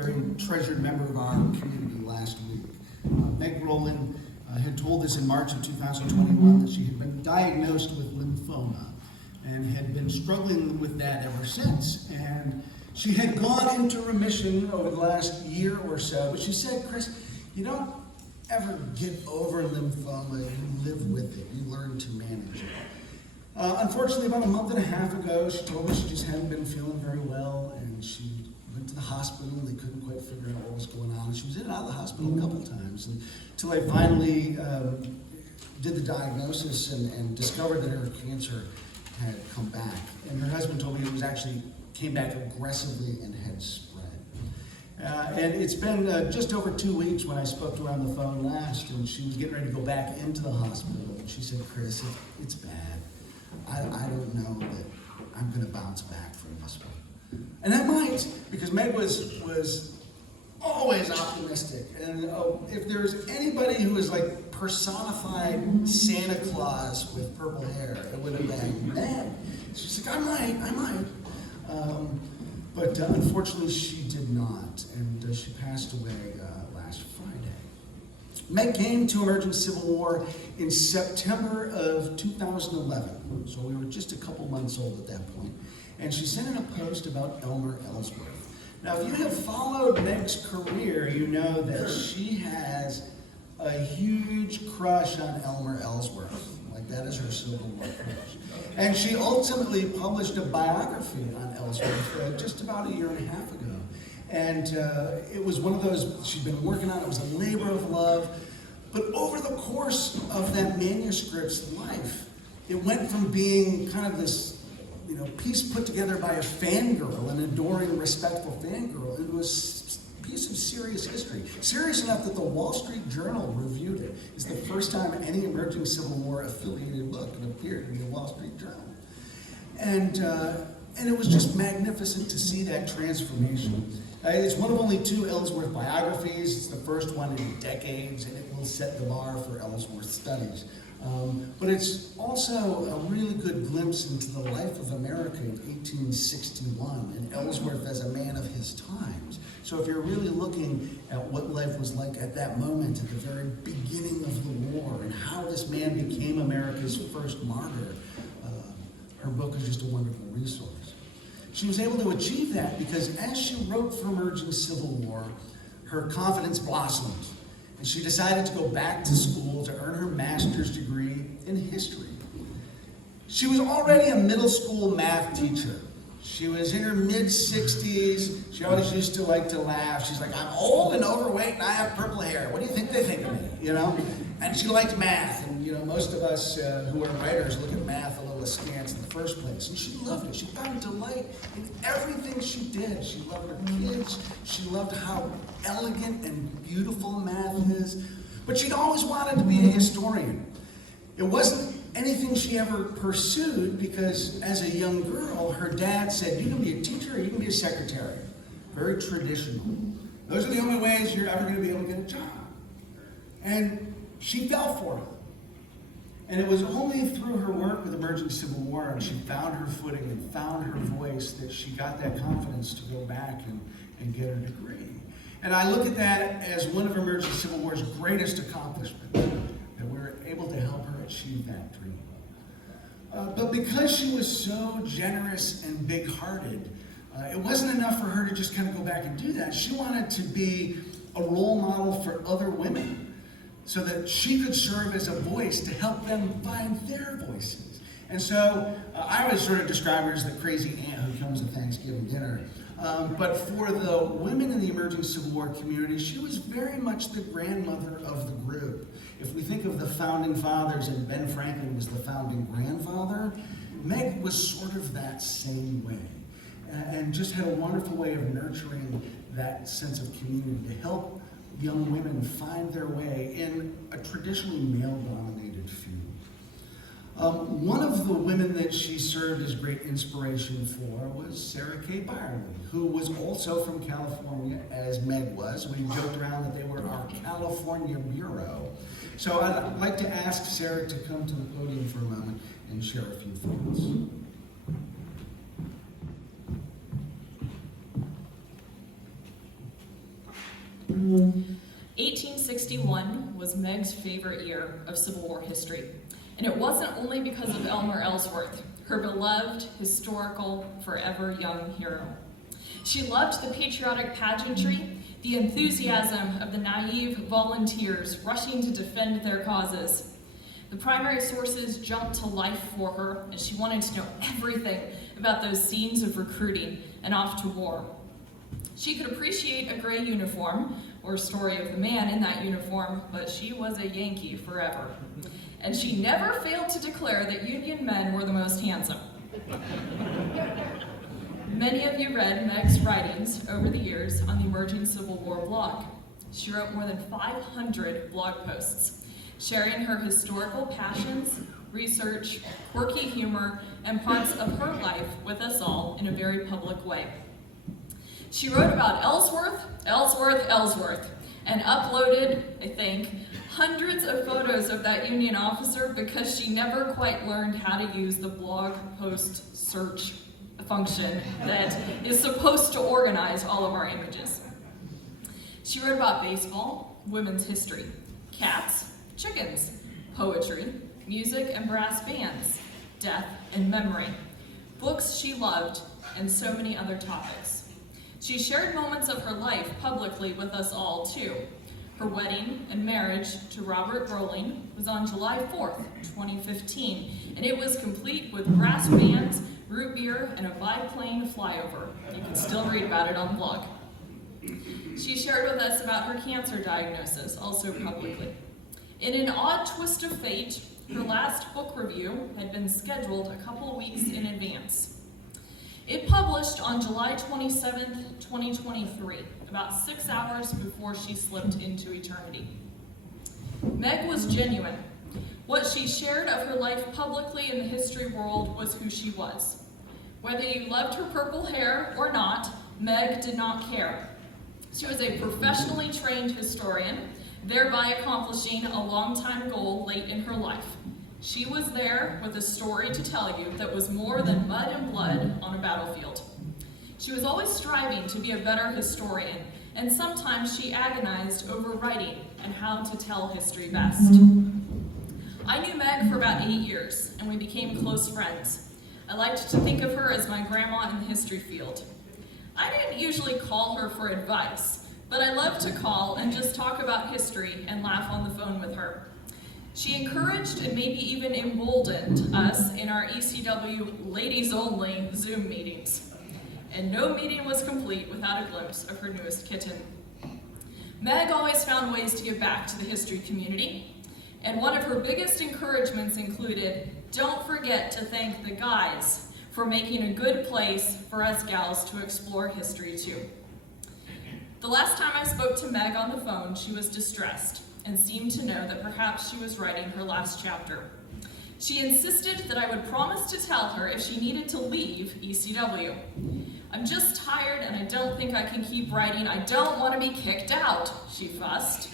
very treasured member of our community last week. Meg Groeling had told us in March of 2021 that she had been diagnosed with lymphoma and had been struggling with that ever since. And she had gone into remission over the last year or so, but she said, Chris, you don't ever get over lymphoma, you live with it, you learn to manage it. Unfortunately, about a month and a half ago, she told me she just hadn't been feeling very well, and she went to the hospital, and they couldn't quite figure out what was going on. She was in and out of the hospital a couple of times, until I finally did the diagnosis and discovered that her cancer had come back. And her husband told me it was actually came back aggressively and had spread. And it's been just over 2 weeks when I spoke to her on the phone last, and she was getting ready to go back into the hospital. And she said, Chris, it's bad. I don't know that I'm going to bounce back from this one. And I might, because Meg was always optimistic. And if there's anybody who is like personified Santa Claus with purple hair, it would have been Meg. She's like, I might. But unfortunately, she did not, and she passed away last Friday. Meg came to Emerging Civil War in September of 2011, so we were just a couple months old at that point, and she sent in a post about Elmer Ellsworth. Now, if you have followed Meg's career, you know that she has a huge crush on Elmer Ellsworth. Like, that is her Civil War crush. And she ultimately published a biography on Ellsworth just about a year and a half ago. And it was one of those she'd been working on. It was a labor of love. But over the course of that manuscript's life, it went from being kind of this piece put together by a fangirl, an adoring, respectful fangirl, into a piece of serious history. Serious enough that the Wall Street Journal reviewed it. It's the first time any Emerging Civil War affiliated book had appeared in the Wall Street Journal. And it was just magnificent to see that transformation. It's one of only 2 Ellsworth biographies. It's the first one in decades, and it will set the bar for Ellsworth studies. But it's also a really good glimpse into the life of America in 1861, and Ellsworth as a man of his times. So if you're really looking at what life was like at that moment, at the very beginning of the war, and how this man became America's first martyr, her book is just a wonderful resource. She was able to achieve that because as she wrote for Emerging Civil War, her confidence blossomed. And she decided to go back to school to earn her master's degree in history. She was already a middle school math teacher. She was in her mid-60s. She always used to like to laugh. She's like, I'm old and overweight and I have purple hair. What do you think they think of me, And she liked math. And, most of us who are writers look at math a little askance in the first place. And she loved it. She found delight in everything she did. She loved her kids. She loved how elegant and beautiful math is. But she'd always wanted to be a historian. It wasn't anything she ever pursued because as a young girl, her dad said, you can be a teacher or you can be a secretary. Very traditional. Those are the only ways you're ever going to be able to get a job. And she fell for it. And it was only through her work with Emerging Civil War and she found her footing and found her voice that she got that confidence to go back and get her degree. And I look at that as one of Emerging Civil War's greatest accomplishments, that we were able to help her achieve that dream. But because she was so generous and big-hearted, it wasn't enough for her to just kind of go back and do that. She wanted to be a role model for other women so that she could serve as a voice to help them find their voices. And so I always sort of describe her as the crazy aunt who comes to Thanksgiving dinner. But for the women in the Emerging Civil War community, she was very much the grandmother of the group. If we think of the founding fathers and Ben Franklin was the founding grandfather, Meg was sort of that same way. And just had a wonderful way of nurturing that sense of community to help young women find their way in a traditionally male-dominated field. One of the women that she served as great inspiration for was Sarah K. Bierle, who was also from California, as Meg was. We joked around that they were our California bureau. So I'd like to ask Sarah to come to the podium for a moment and share a few thoughts. 1861 was Meg's favorite year of Civil War history, and it wasn't only because of Elmer Ellsworth, her beloved, historical, forever young hero. She loved the patriotic pageantry, the enthusiasm of the naive volunteers rushing to defend their causes. The primary sources jumped to life for her, and she wanted to know everything about those scenes of recruiting and off to war. She could appreciate a gray uniform, or a story of the man in that uniform, but she was a Yankee forever. And she never failed to declare that Union men were the most handsome. Many of you read Meg's writings over the years on the Emerging Civil War blog. She wrote more than 500 blog posts, sharing her historical passions, research, quirky humor, and parts of her life with us all in a very public way. She wrote about Ellsworth, and uploaded, I think, hundreds of photos of that Union officer because she never quite learned how to use the blog post search function that is supposed to organize all of our images. She wrote about baseball, women's history, cats, chickens, poetry, music and brass bands, death and memory, books she loved, and so many other topics. She shared moments of her life publicly with us all, too. Her wedding and marriage to Meg Groeling was on July 4th, 2015, and it was complete with brass bands, root beer, and a biplane flyover. You can still read about it on the blog. She shared with us about her cancer diagnosis, also publicly. In an odd twist of fate, her last book review had been scheduled a couple weeks in advance. It published on July 27th, 2023, about 6 hours before she slipped into eternity. Meg was genuine. What she shared of her life publicly in the history world was who she was. Whether you loved her purple hair or not, Meg did not care. She was a professionally trained historian, thereby accomplishing a long-time goal late in her life. She was there with a story to tell you that was more than mud and blood on a battlefield. She was always striving to be a better historian, and sometimes she agonized over writing and how to tell history best. I knew Meg for about 8 years, and we became close friends. I liked to think of her as my grandma in the history field. I didn't usually call her for advice, but I loved to call and just talk about history and laugh on the phone with her. She encouraged and maybe even emboldened us in our ECW ladies-only Zoom meetings. And no meeting was complete without a glimpse of her newest kitten. Meg always found ways to give back to the history community, and one of her biggest encouragements included, don't forget to thank the guys for making a good place for us gals to explore history too. The last time I spoke to Meg on the phone, she was distressed and seemed to know that perhaps she was writing her last chapter. She insisted that I would promise to tell her if she needed to leave ECW. I'm just tired and I don't think I can keep writing. I don't want to be kicked out, she fussed.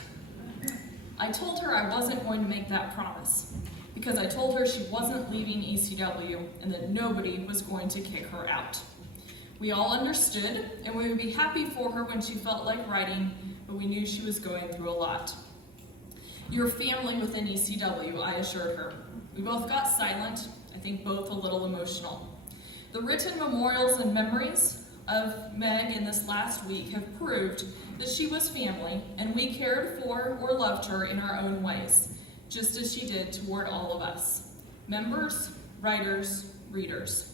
I told her I wasn't going to make that promise because I told her she wasn't leaving ECW and that nobody was going to kick her out. We all understood and we would be happy for her when she felt like writing, but we knew she was going through a lot. You're family within ECW, I assured her. We both got silent, I think both a little emotional. The written memorials and memories of Meg in this last week have proved that she was family, and we cared for or loved her in our own ways, just as she did toward all of us. Members, writers, readers.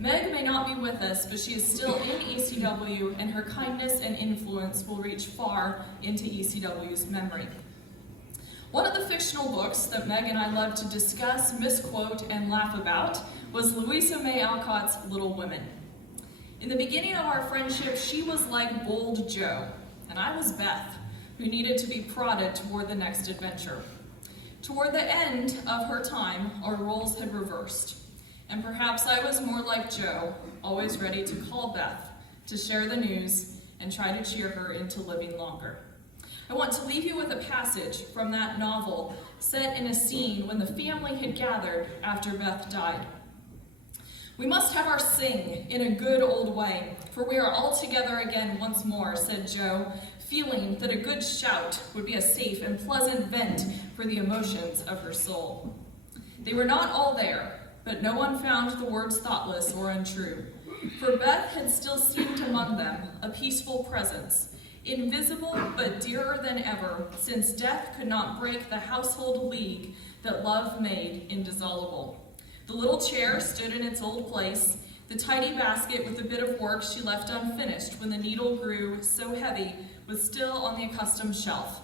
Meg may not be with us, but she is still in ECW, and her kindness and influence will reach far into ECW's memory. One of the fictional books that Meg and I love to discuss, misquote, and laugh about was Louisa May Alcott's Little Women. In the beginning of our friendship, she was like Bold Joe, and I was Beth, who needed to be prodded toward the next adventure. Toward the end of her time, our roles had reversed, and perhaps I was more like Joe, always ready to call Beth, to share the news, and try to cheer her into living longer. I want to leave you with a passage from that novel set in a scene when the family had gathered after Beth died. "We must have our sing in a good old way, for we are all together again once more," said Jo, feeling that a good shout would be a safe and pleasant vent for the emotions of her soul. They were not all there, but no one found the words thoughtless or untrue, for Beth had still seemed among them a peaceful presence, invisible but dearer than ever, since death could not break the household league that love made indissoluble. The little chair stood in its old place, the tidy basket with the bit of work she left unfinished when the needle grew so heavy was still on the accustomed shelf.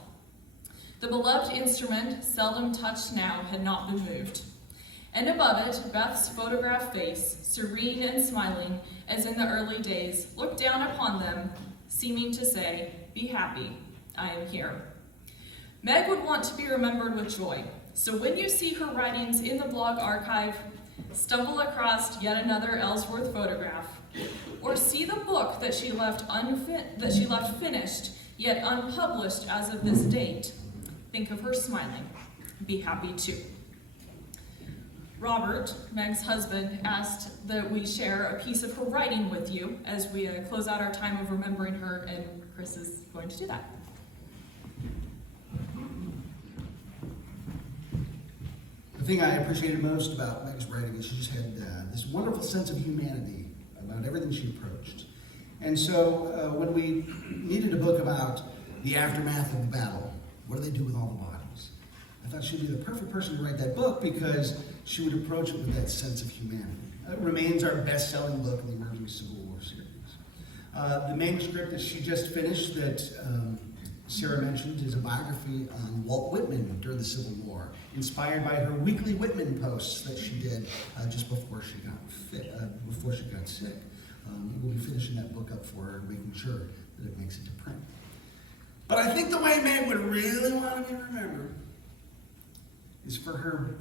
The beloved instrument, seldom touched now, had not been moved. And above it, Beth's photographed face, serene and smiling as in the early days, looked down upon them, seeming to say, "Be happy, I am here." Meg would want to be remembered with joy, so when you see her writings in the blog archive, stumble across yet another Ellsworth photograph, or see the book that she left finished yet unpublished as of this date, think of her smiling. Be happy too. Robert, Meg's husband, asked that we share a piece of her writing with you as we close out our time of remembering her, and Chris is going to do that. The thing I appreciated most about Meg's writing is she just had this wonderful sense of humanity about everything she approached. And so when we needed a book about the aftermath of the battle, what do they do with all the bodies? I thought she'd be the perfect person to write that book because she would approach it with that sense of humanity. It remains our best-selling book in the Emerging Civil War series. The manuscript that she just finished that Sarah mentioned is a biography on Walt Whitman during the Civil War, inspired by her weekly Whitman posts that she did just before she got sick. We'll be finishing that book up for her and making sure that it makes it to print. But I think the way Meg would really want to be remembered is for her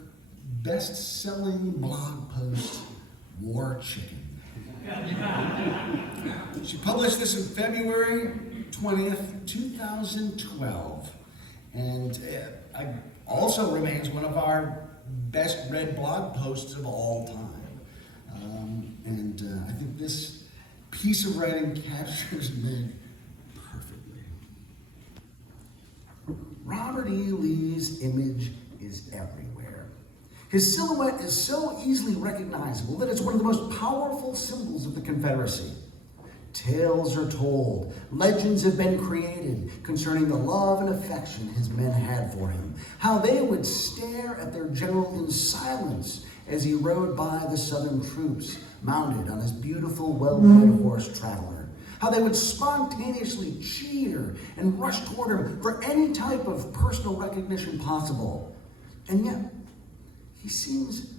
best-selling blog post, War Chicken. She published this in February 20th, 2012, and it also remains one of our best-read blog posts of all time. I think this piece of writing captures Meg perfectly. Robert E. Lee's image is everywhere. His silhouette is so easily recognizable that it's one of the most powerful symbols of the Confederacy. Tales are told, legends have been created concerning the love and affection his men had for him, how they would stare at their general in silence as he rode by the Southern troops, mounted on his beautiful, well-bred horse Traveler, how they would spontaneously cheer and rush toward him for any type of personal recognition possible. And yet, he seems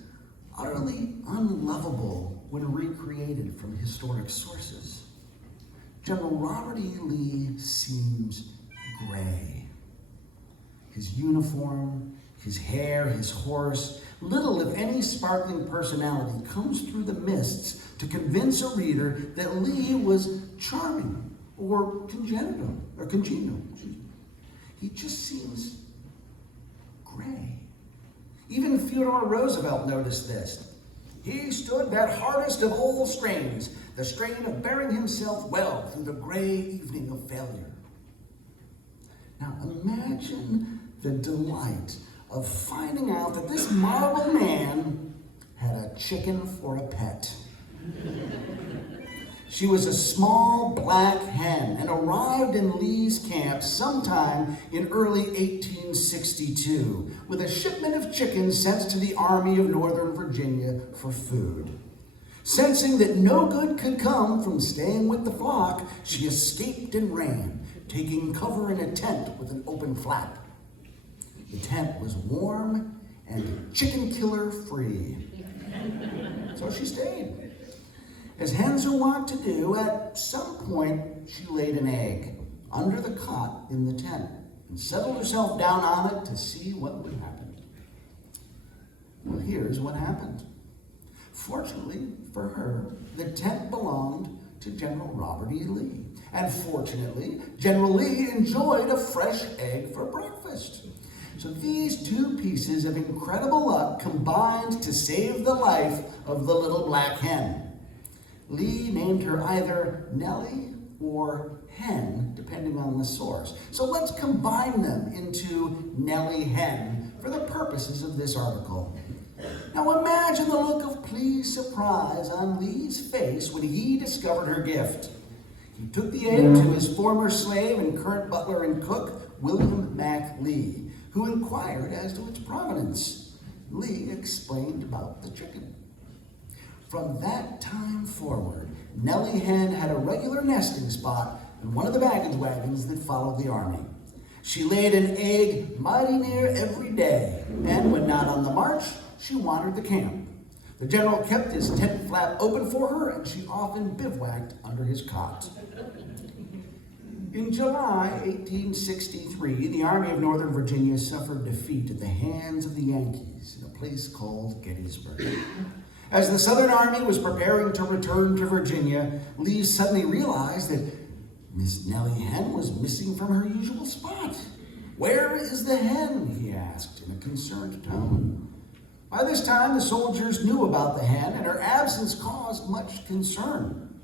utterly unlovable when recreated from historic sources. General Robert E. Lee seems gray. His uniform, his hair, his horse, little if any sparkling personality comes through the mists to convince a reader that Lee was charming or congenial. He just seems gray. Even Theodore Roosevelt noticed this. He stood that hardest of all strains, the strain of bearing himself well through the gray evening of failure. Now imagine the delight of finding out that this marble man had a chicken for a pet. She was a small black hen and arrived in Lee's camp sometime in early 1862 with a shipment of chickens sent to the Army of Northern Virginia for food. Sensing that no good could come from staying with the flock, she escaped and ran, taking cover in a tent with an open flap. The tent was warm and chicken killer free. So she stayed. As hens are wont to do, at some point she laid an egg under the cot in the tent and settled herself down on it to see what would happen. Well, here's what happened. Fortunately for her, the tent belonged to General Robert E. Lee. And fortunately, General Lee enjoyed a fresh egg for breakfast. So these two pieces of incredible luck combined to save the life of the little black hen. Lee named her either Nelly or Hen, depending on the source. So let's combine them into Nelly Hen for the purposes of this article. Now imagine the look of pleased surprise on Lee's face when he discovered her gift. He took the egg to his former slave and current butler and cook, William Mack Lee, who inquired as to its provenance. Lee explained about the chicken. From that time forward, Nelly Hen had a regular nesting spot in one of the baggage wagons that followed the army. She laid an egg mighty near every day, and when not on the march, she wandered the camp. The general kept his tent flap open for her, and she often bivouacked under his cot. In July 1863, the Army of Northern Virginia suffered defeat at the hands of the Yankees in a place called Gettysburg. As the Southern Army was preparing to return to Virginia, Lee suddenly realized that Miss Nelly Hen was missing from her usual spot. "Where is the hen?" he asked in a concerned tone. By this time, the soldiers knew about the hen, and her absence caused much concern.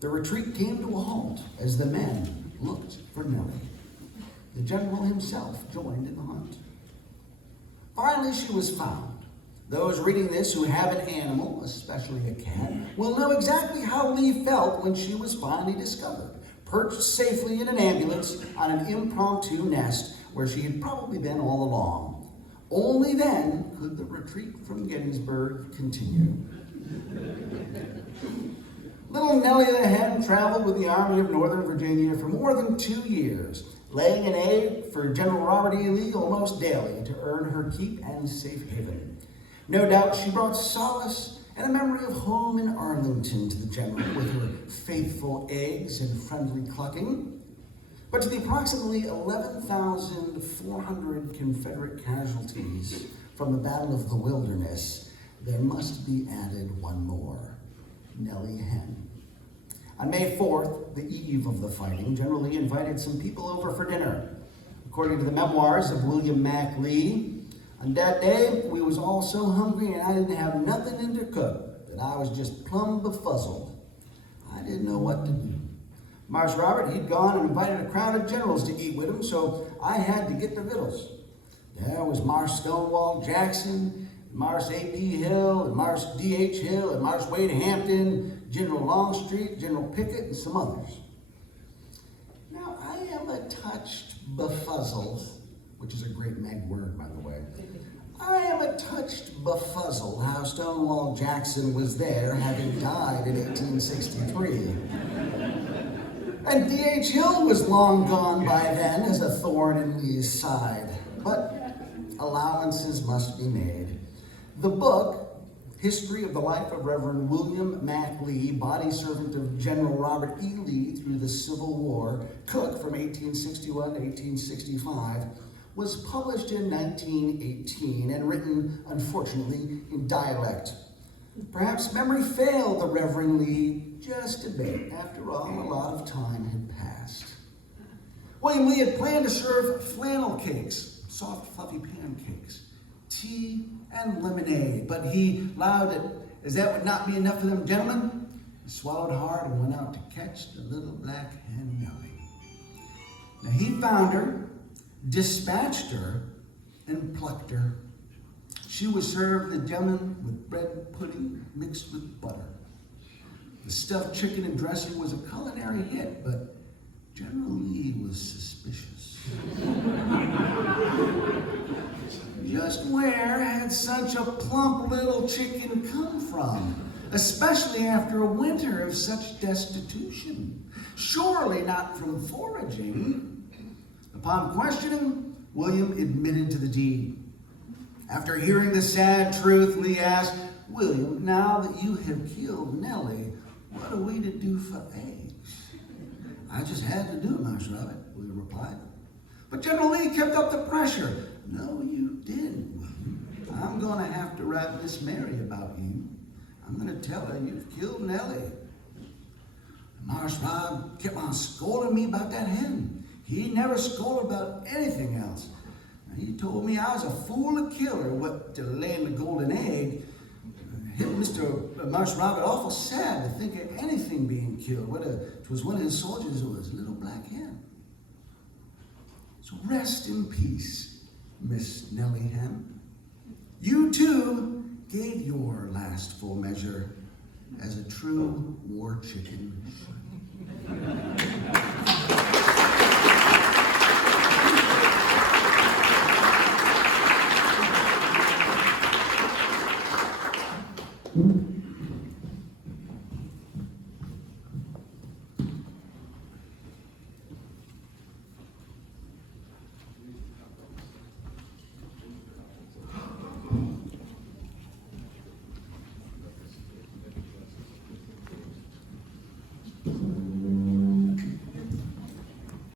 The retreat came to a halt as the men looked for Nelly. The general himself joined in the hunt. Finally, she was found. Those reading this who have an animal, especially a cat, will know exactly how Lee felt when she was finally discovered, perched safely in an ambulance on an impromptu nest where she had probably been all along. Only then could the retreat from Gettysburg continue. Little Nelly the Hen traveled with the Army of Northern Virginia for more than 2 years, laying an egg for General Robert E. Lee almost daily to earn her keep and safe haven. No doubt she brought solace and a memory of home in Arlington to the general with her faithful eggs and friendly clucking. But to the approximately 11,400 Confederate casualties from the Battle of the Wilderness, there must be added one more, Nelly Hen. On May 4th, the eve of the fighting, General Lee invited some people over for dinner. According to the memoirs of William Mack Lee, on that day, we was all so hungry and I didn't have nothing in to cook that I was just plumb befuzzled. I didn't know what to do. Marse Robert, he'd gone and invited a crowd of generals to eat with him, so I had to get the victuals. There was Marse Stonewall Jackson, Marse A.P. Hill, and Marse D.H. Hill, and Marse Wade Hampton, General Longstreet, General Pickett, and some others. Now, I am a touch befuzzled, which is a great Meg word, by the way. I am a touched befuzzled how Stonewall Jackson was there, having died in 1863. And D.H. Hill was long gone by then as a thorn in Lee's side. But allowances must be made. The book, History of the Life of Reverend William Mack Lee, body servant of General Robert E. Lee through the Civil War, cook from 1861 to 1865, was published in 1918 and written, unfortunately, in dialect. Perhaps memory failed the Reverend Lee just a bit. After all, a lot of time had passed. William Lee had planned to serve flannel cakes, soft, fluffy pancakes, tea, and lemonade, but he allowed it, as that would not be enough for them gentlemen. He swallowed hard and went out to catch the little black hen Nelly. Now he found her, dispatched her, and plucked her. She was served the gentleman with bread pudding mixed with butter. The stuffed chicken and dressing was a culinary hit, but General Lee was suspicious. Just where had such a plump little chicken come from, especially after a winter of such destitution? Surely not from foraging. Upon questioning, William admitted to the deed. After hearing the sad truth, Lee asked, "William, now that you have killed Nelly, what are we to do for eggs?" "I just had to do it, Marse Robert," William replied. But General Lee kept up the pressure. "No, you didn't, William. I'm going to have to write Miss Mary about you. I'm going to tell her you've killed Nelly." Marse Rob kept on scolding me about that hen. He never scolded about anything else. He told me I was a fool to kill her, what to lay in the golden egg. Hit Mr. Marsh Robert awful sad to think of anything being killed, whether it was one of his soldiers or his little black hen. So rest in peace, Miss Nelly Hen. You too gave your last full measure as a true war chicken.